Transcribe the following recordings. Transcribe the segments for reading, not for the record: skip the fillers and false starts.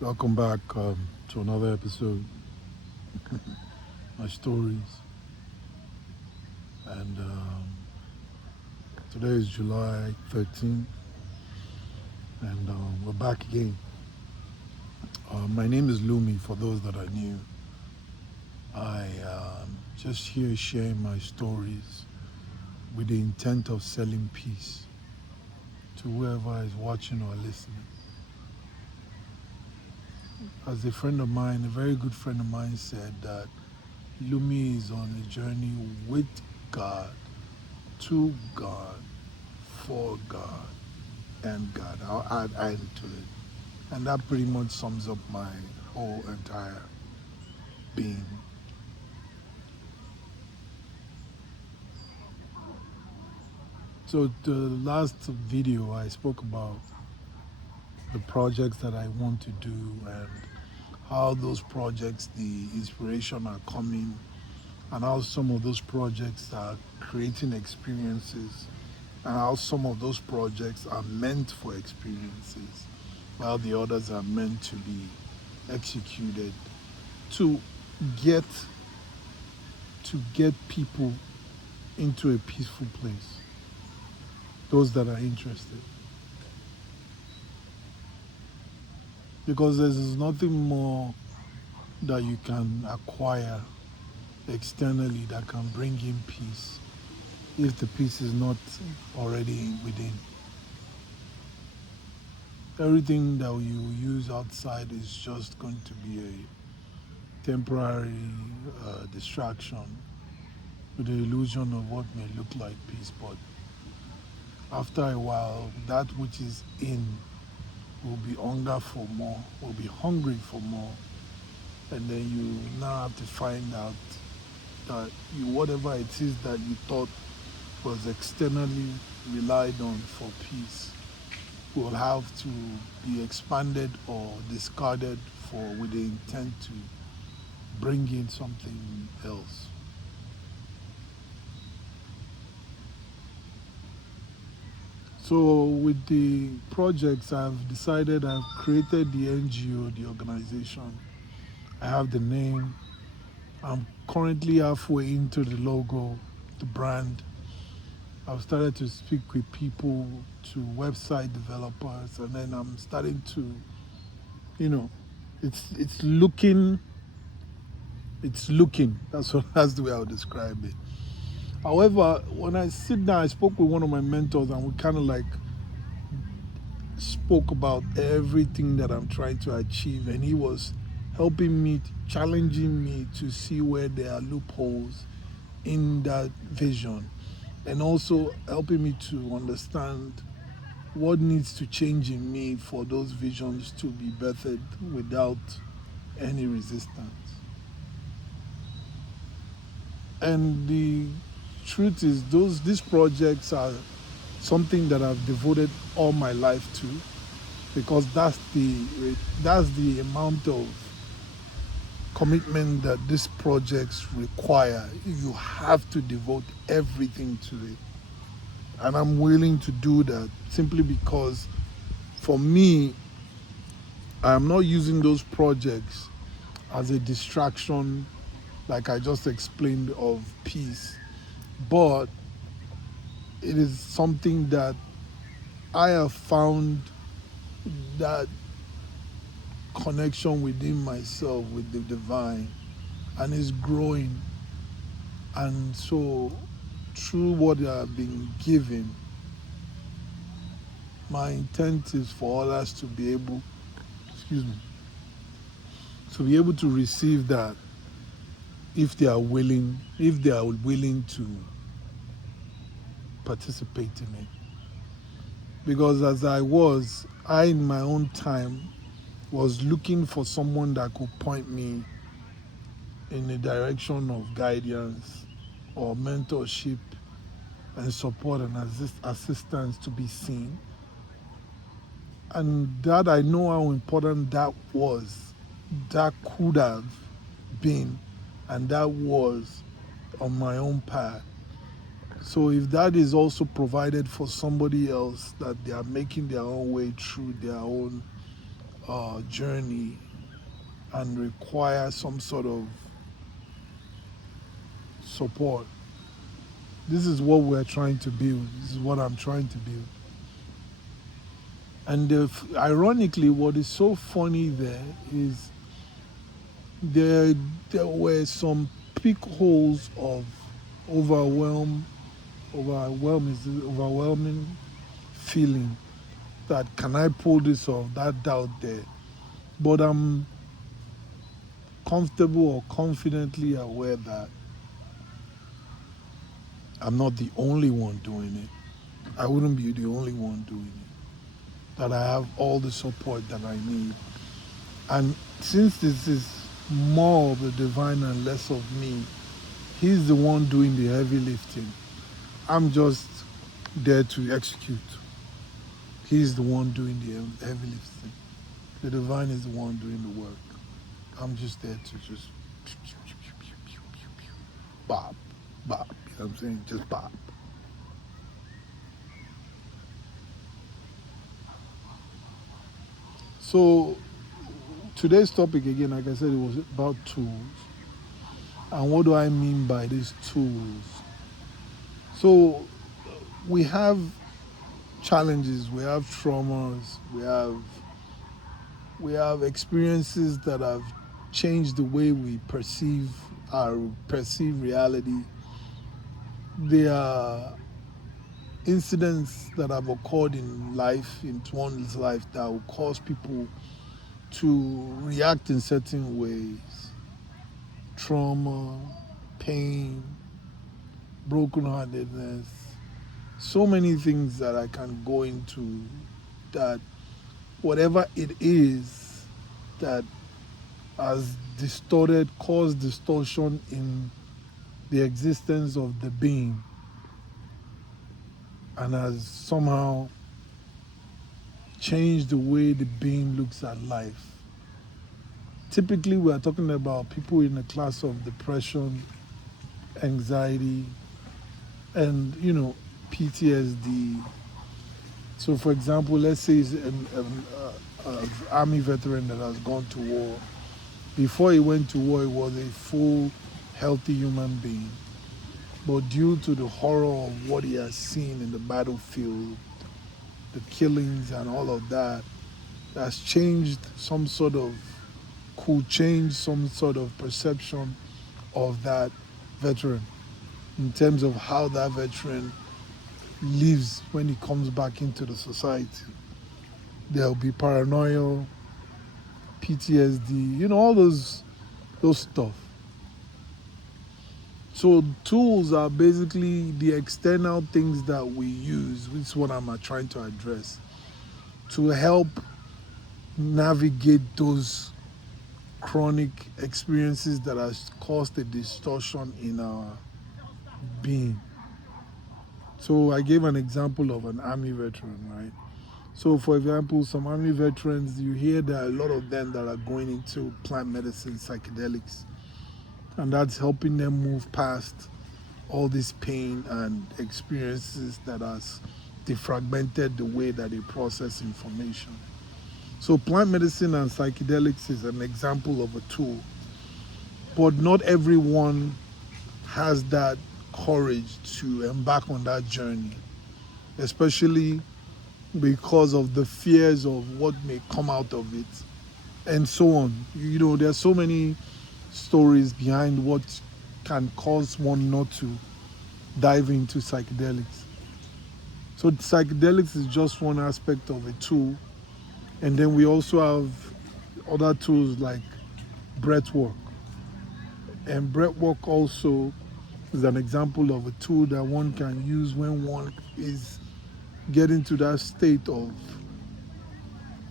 Welcome back to another episode, my stories. And today is July 13th, and we're back again. My name is Lumi, for those that are new. I just here sharing my stories with the intent of selling peace to whoever is watching or listening. As a friend of mine, a very good friend of mine said that Lumi is on a journey with God, to God, for God, and God. I'll add I to it. And that pretty much sums up my whole entire being. So the last video I spoke about the projects that I want to do and how those projects, the inspiration are coming, and how some of those projects are creating experiences, and how some of those projects are meant for experiences, while the others are meant to be executed to get get people into a peaceful place. Those that are interested, because there's nothing more that you can acquire externally that can bring in peace if the peace is not already within. Everything that you use outside is just going to be a temporary distraction with the illusion of what may look like peace, but after a while, that which is in will be hunger for more, will be hungry for more, and then you now have to find out that whatever it is that you thought was externally relied on for peace will have to be expanded or discarded for with the intent to bring in something else. So with the projects, I've decided I've created the NGO, the organization. I have the name. I'm currently halfway into the logo, the brand. I've started to speak with people, to website developers, and then I'm starting to, you know, it's looking, it's looking. That's the way I would describe it. However, when I sit down, I spoke with one of my mentors, and we kind of like spoke about everything that I'm trying to achieve, and he was helping me, challenging me to see where there are loopholes in that vision, and also helping me to understand what needs to change in me for those visions to be bettered without any resistance. And the truth is, these projects are something that I've devoted all my life to, because that's the amount of commitment that these projects require. You have to devote everything to it, and I'm willing to do that simply because, for me, I'm not using those projects as a distraction, like I just explained, of peace, but it is something that I have found that connection within myself with the divine, and is growing. And so, through what I have been given, my intent is for others to be able, excuse me, to be able to receive that if they are willing to participate in it. Because as I in my own time was looking for someone that could point me in the direction of guidance or mentorship and support and assistance to be seen. And that, I know how important that was, that could have been, and that was on my own path. So if that is also provided for somebody else, that they are making their own way through their own journey and require some sort of support. This is what we're trying to build. This is what I'm trying to build. And ironically, what is so funny there is there, there were some peak holes of overwhelm, overwhelming feeling that can I pull this off? That doubt there. But I'm comfortable or confidently aware that I'm not the only one doing it. I wouldn't be the only one doing it. That I have all the support that I need. And since this is more of the divine and less of me, he's the one doing the heavy lifting. I'm just there to execute. He's the one doing the heavy lifting. The divine is the one doing the work. I'm just there to just bob, bob. You know what I'm saying? Just bob. So today's topic again, like I said, it was about tools. And what do I mean by these tools? So we have challenges, we have traumas, we have experiences that have changed the way we perceive reality. There are incidents that have occurred in life, in one's life, that will cause people to react in certain ways. Trauma, pain, brokenheartedness, so many things that I can go into, that whatever it is that has caused distortion in the existence of the being and has somehow changed the way the being looks at life. Typically, we are talking about people in a class of depression, anxiety, and PTSD. So, for example, let's say it's an army veteran that has gone to war. Before he went to war, he was a full, healthy human being. But due to the horror of what he has seen in the battlefield, the killings and all of that, has could change some sort of perception of that veteran in terms of how that veteran lives when he comes back into the society. There'll be paranoia, PTSD, all those stuff. So tools are basically the external things that we use, which is what I'm trying to address, to help navigate those chronic experiences that has caused a distortion in our being. So I gave an example of an army veteran, right? So for example, some army veterans, you hear there are a lot of them that are going into plant medicine, psychedelics, and that's helping them move past all this pain and experiences that has defragmented the way that they process information. So plant medicine and psychedelics is an example of a tool, but not everyone has that courage to embark on that journey, especially because of the fears of what may come out of it and so on. There's so many stories behind what can cause one not to dive into psychedelics. So psychedelics is just one aspect of a tool, and then we also have other tools like breath work. And breath work also is an example of a tool that one can use when one is getting to that state of,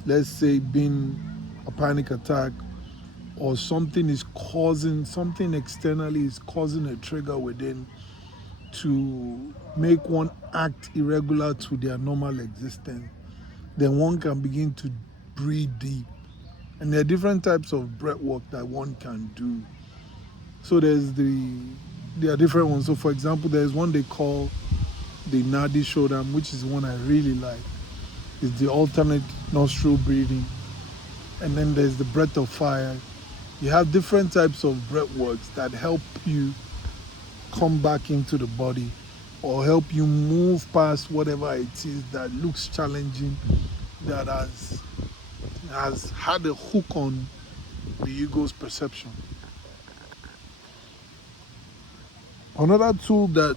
let's say, being a panic attack, or something externally is causing a trigger within to make one act irregular to their normal existence. Then one can begin to breathe deep. And there are different types of breath work that one can do. So there are different ones. So for example, there's one they call the Nadi Shodam, which is one I really like. It's the alternate nostril breathing. and then there's the breath of fire. You have different types of breath works that help you come back into the body or help you move past whatever it is that looks challenging, that has had a hook on the ego's perception. Another tool that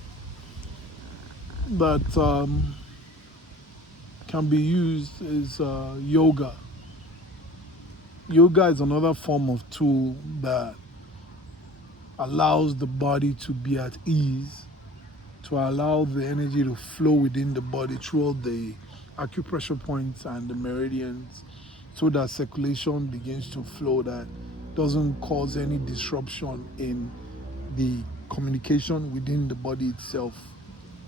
can be used is yoga. Yoga is another form of tool that allows the body to be at ease, to allow the energy to flow within the body throughout the acupressure points and the meridians, so that circulation begins to flow, that doesn't cause any disruption in the communication within the body itself,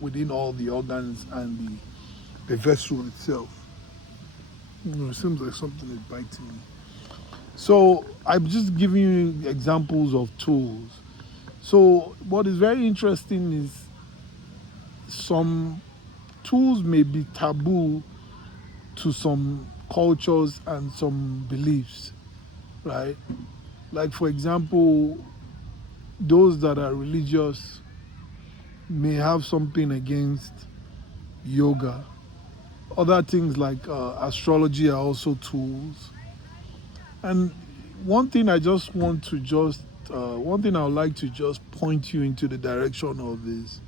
within all the organs and the vessel itself. It seems like something is biting me. So I'm just giving you examples of tools. So what is very interesting is some tools may be taboo to some cultures and some beliefs, right? Like, for example, those that are religious may have something against yoga. Other things like astrology are also tools. And one thing I just want to just, one thing I would like to just point you into the direction of is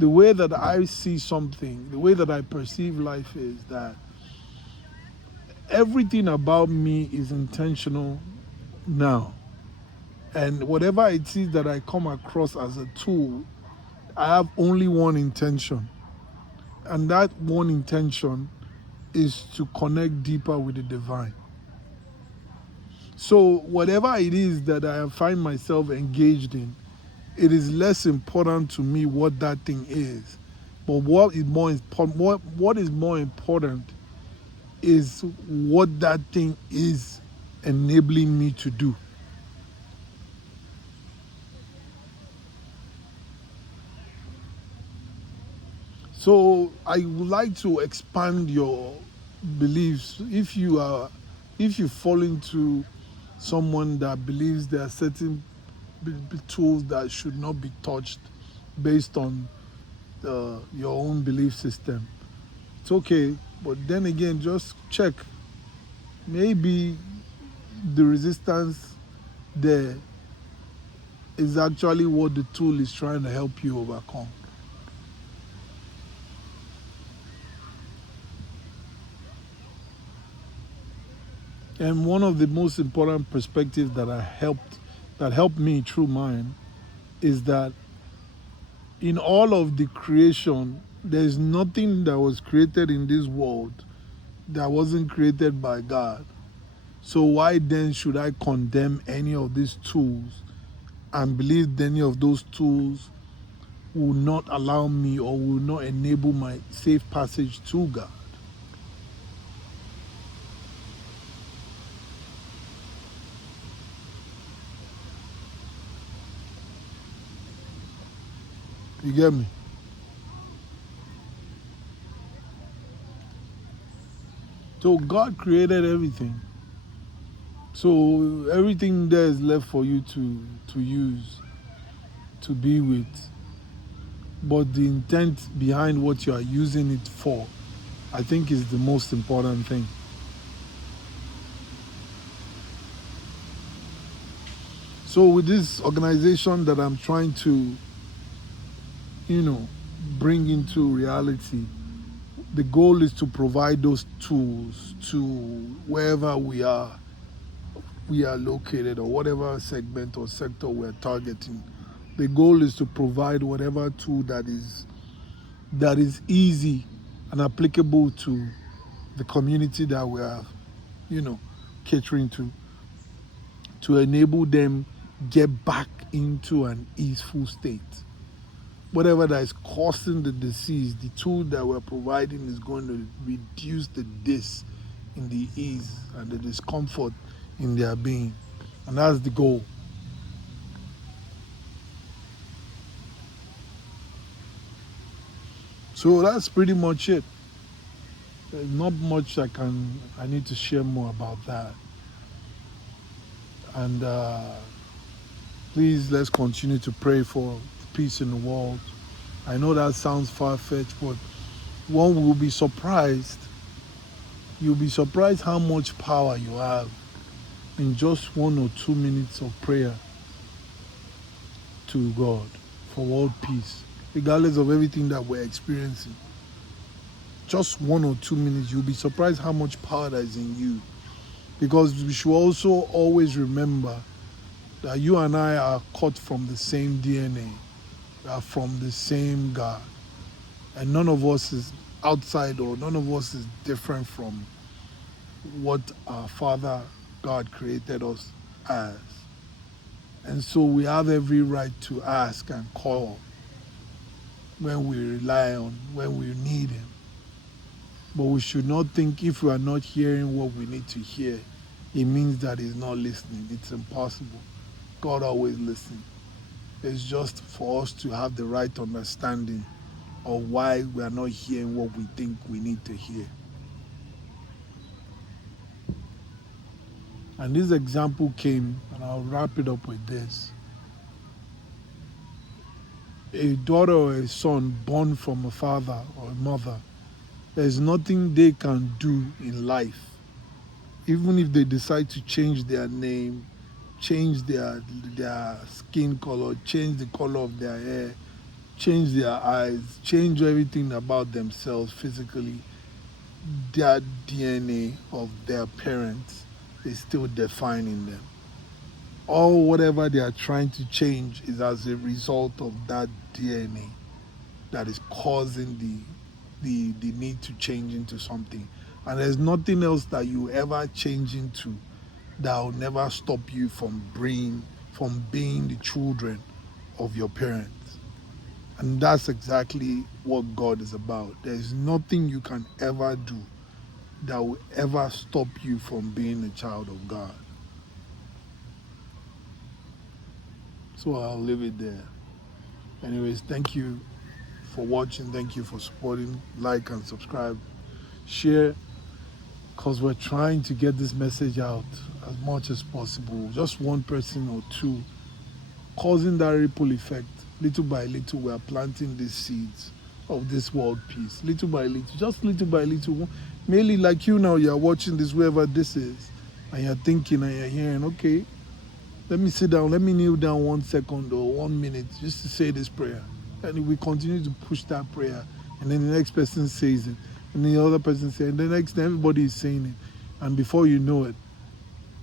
the way that I see something, the way that I perceive life is that everything about me is intentional now. And whatever it is that I come across as a tool, I have only one intention. And that one intention is to connect deeper with the divine. So, whatever it is that I find myself engaged in, it is less important to me what that thing is. But what is more important, what is more important is what that thing is enabling me to do. So I would like to expand your beliefs. If you fall into someone that believes there are certain tools that should not be touched based on your own belief system, it's okay. But then again, just check. Maybe the resistance there is actually what the tool is trying to help you overcome. And one of the most important perspectives that helped me through mine is that in all of the creation, there's nothing that was created in this world that wasn't created by God. So why then should I condemn any of these tools and believe any of those tools will not allow me or will not enable my safe passage to God? You get me? So God created everything. So everything there is left for you to use, to be with. But the intent behind what you are using it for, I think, is the most important thing. So with this organization that I'm trying to, you know, bring into reality, the goal is to provide those tools to wherever we are located, or whatever segment or sector we're targeting. The goal is to provide whatever tool that is easy and applicable to the community that we are, you know, catering to enable them get back into an easeful state. Whatever that is causing the disease, the tool that we're providing is going to reduce the dis in the ease and the discomfort in their being. And that's the goal. So that's pretty much it. There's not much I need to share more about that. And please, let's continue to pray for peace in the world. I know that sounds far-fetched, but one will be surprised. You'll be surprised how much power you have in just 1 or 2 minutes of prayer to God for world peace, regardless of everything that we're experiencing. Just 1 or 2 minutes, you'll be surprised how much power that is in you. Because we should also always remember that you and I are cut from the same DNA. We are from the same God. And none of us is outside, or none of us is different from what our Father God created us as. And so we have every right to ask and call when we rely on, when we need Him. But we should not think if we are not hearing what we need to hear, it means that He's not listening. It's impossible. God always listens. It's just for us to have the right understanding of why we are not hearing what we think we need to hear. And this example came, and I'll wrap it up with this. A daughter or a son born from a father or a mother, there's nothing they can do in life. Even if they decide to change their name, change their skin color, change the color of their hair, change their eyes, change everything about themselves physically, their DNA of their parents is still defining them. All whatever they are trying to change is as a result of that DNA that is causing the need to change into something. And there's nothing else that you ever change into that will never stop you from being the children of your parents. And that's exactly what God is about. There's nothing you can ever do that will ever stop you from being a child of God. So I'll leave it there. Anyways, thank you for watching. Thank you for supporting. Like and subscribe. Share, because we're trying to get this message out as much as possible. Just one person or two, causing that ripple effect. Little by little, we are planting these seeds of this world peace. Little by little, just little by little. Mainly like you now, you're watching this, wherever this is, and you're thinking and you're hearing, okay, let me sit down, let me kneel down 1 second or 1 minute just to say this prayer. And we continue to push that prayer, and then the next person says it, and the other person says it, and the next, everybody is saying it. And before you know it,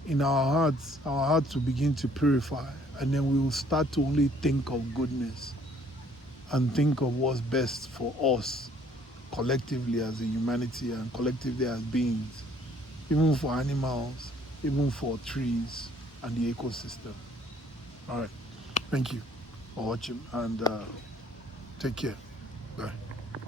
in our hearts will begin to purify, and then we will start to only think of goodness and think of what's best for us collectively as a humanity and collectively as beings, even for animals, even for trees and the ecosystem. All right. Thank you for watching, and take care. Bye.